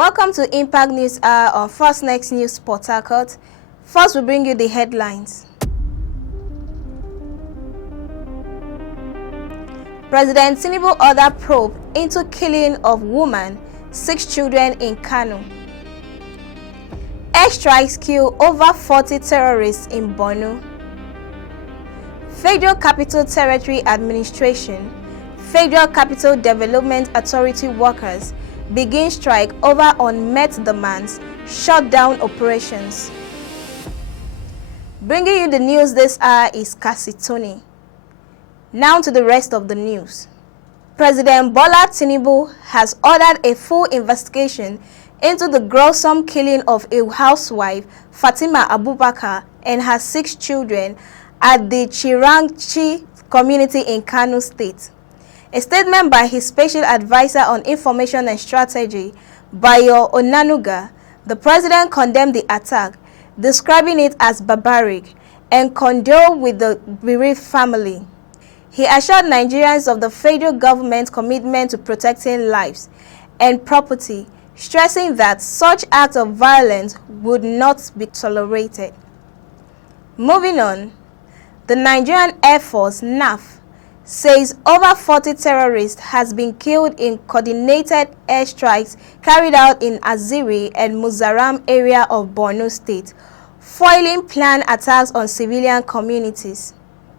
Welcome to Impact News Hour on First Next News Port Harcourt. First, we bring you the headlines. President Tinubu ordered probe into killing of woman, 6 children in Kano. Airstrikes kill over 40 terrorists in Borno. Federal Capital Territory Administration, Federal Capital Development Authority workers begin strike over unmet demands, shut down operations. Bringing you the news this hour is Cassie Tony. Now to the rest of the news. President Bola Tinubu has ordered a full investigation into the gruesome killing of a housewife, Fatima Abubakar, and her 6 children at the Chirangchi community in Kano State. A statement by his Special Advisor on Information and Strategy, Bayo Onanuga, the president condemned the attack, describing it as barbaric, and condoled with the bereaved family. He assured Nigerians of the federal government's commitment to protecting lives and property, stressing that such acts of violence would not be tolerated. Moving on, the Nigerian Air Force, NAF, says over 40 terrorists has been killed in coordinated airstrikes carried out in Aziri and Muzaram area of Borno State, foiling planned attacks on civilian communities.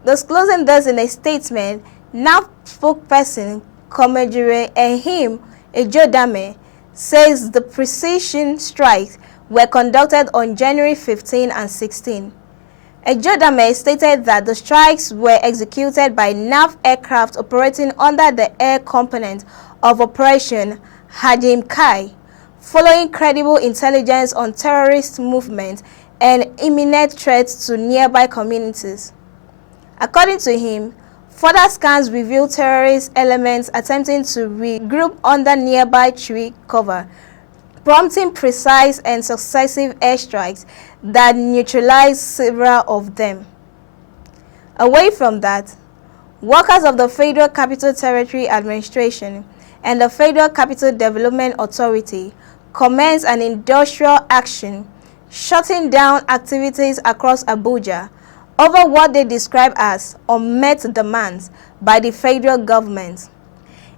Disclosing this in a statement, NAF spokesperson Komejire Ehim Ejodame says the precision strikes were conducted on January 15 and 16. Ejodame stated that the strikes were executed by NAF aircraft operating under the air component of Operation Hadim Kai, following credible intelligence on terrorist movement and imminent threats to nearby communities. According to him, further scans revealed terrorist elements attempting to regroup under nearby tree cover, prompting precise and successive airstrikes that neutralized several of them. Away from that, workers of the Federal Capital Territory Administration and the Federal Capital Development Authority commenced an industrial action, shutting down activities across Abuja over what they describe as unmet demands by the federal government.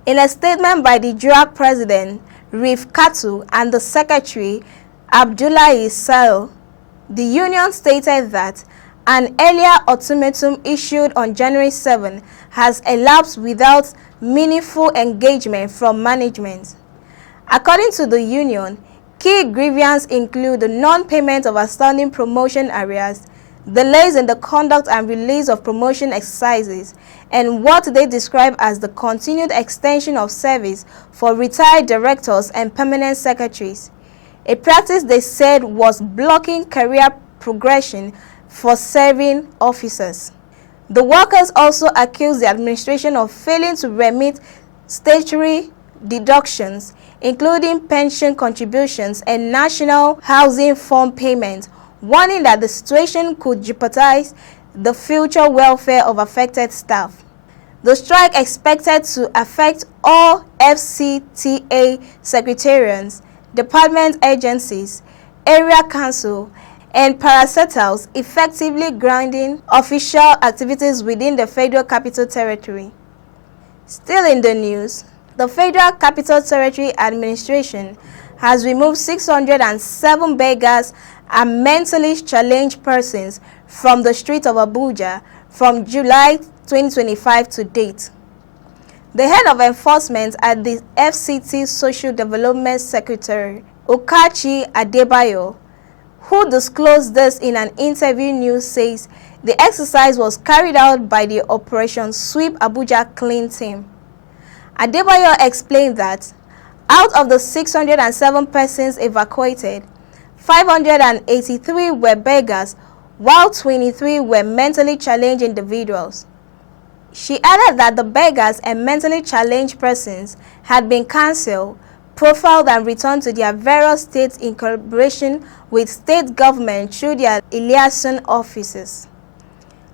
In a statement by the JUAC president, Rif Katu, and the secretary, Abdullahi Sale, the union stated that an earlier ultimatum issued on January 7 has elapsed without meaningful engagement from management. According to the union, key grievances include the non-payment of outstanding promotion arrears, delays in the conduct and release of promotion exercises, and what they describe as the continued extension of service for retired directors and permanent secretaries, a practice they said was blocking career progression for serving officers. The workers also accused the administration of failing to remit statutory deductions, including pension contributions and national housing fund payments, warning that the situation could jeopardize the future welfare of affected staff. The strike expected to affect all FCTA secretariats, department agencies, area council, and parastatals, effectively grounding official activities within the Federal Capital Territory. Still in the news, the Federal Capital Territory Administration has removed 607 beggars and mentally challenged persons from the streets of Abuja from July 2025 to date. The head of enforcement at the FCT Social Development Secretary, Okachi Adebayo, who disclosed this in an interview news, says the exercise was carried out by the Operation Sweep Abuja Clean team. Adebayo explained that out of the 607 persons evacuated, 583 were beggars, while 23 were mentally challenged individuals. She added that the beggars and mentally challenged persons had been cancelled, profiled, and returned to their various states in collaboration with state government through their liaison offices.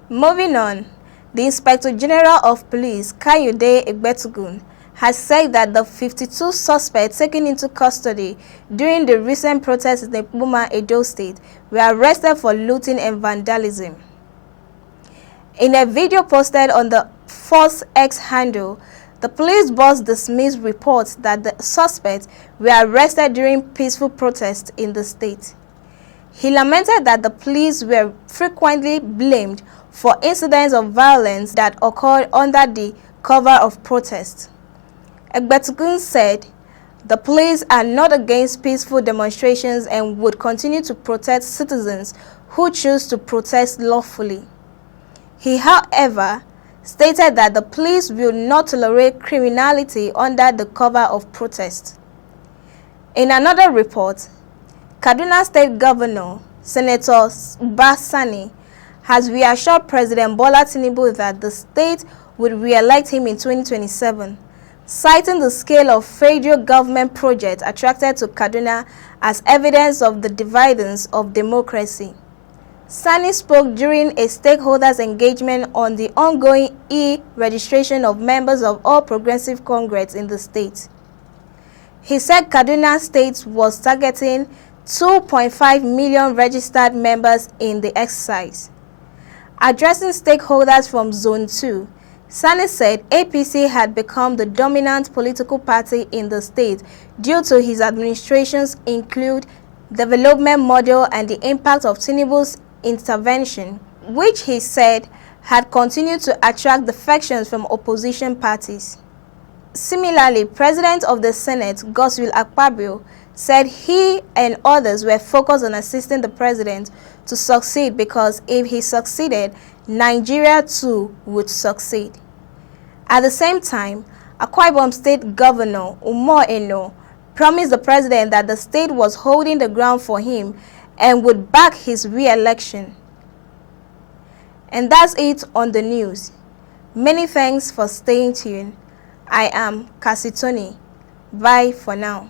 Moving on, the Inspector General of Police, Kayode Egbetugun, has said that the 52 suspects taken into custody during the recent protests in the Puma, Edo State were arrested for looting and vandalism. In a video posted on the Force X handle, the police boss dismissed reports that the suspects were arrested during peaceful protests in the state. He lamented that the police were frequently blamed for incidents of violence that occurred under the cover of protests. Egbetukun said, "The police are not against peaceful demonstrations and would continue to protect citizens who choose to protest lawfully." He, however, stated that the police will not tolerate criminality under the cover of protest. In another report, Kaduna State Governor Senator Uba Sani has reassured President Bola Tinubu that the state would re-elect him in 2027, citing the scale of federal government projects attracted to Kaduna as evidence of the dividends of democracy. Sani spoke during a stakeholders engagement on the ongoing e-registration of members of All Progressive Congress in the state. He said Kaduna State was targeting 2.5 million registered members in the exercise. Addressing stakeholders from Zone 2, Sani said APC had become the dominant political party in the state due to his administration's include development model and the impact of Tinubu's intervention, which he said had continued to attract defections from opposition parties. Similarly, President of the Senate, Godswill Akpabio, said he and others were focused on assisting the president to succeed because if he succeeded, Nigeria too would succeed. At the same time, Akwa Ibom State Governor Umar Eno promised the president that the state was holding the ground for him and would back his re-election. And that's it on the news. Many thanks for staying tuned. I am Cassie Tony. Bye for now.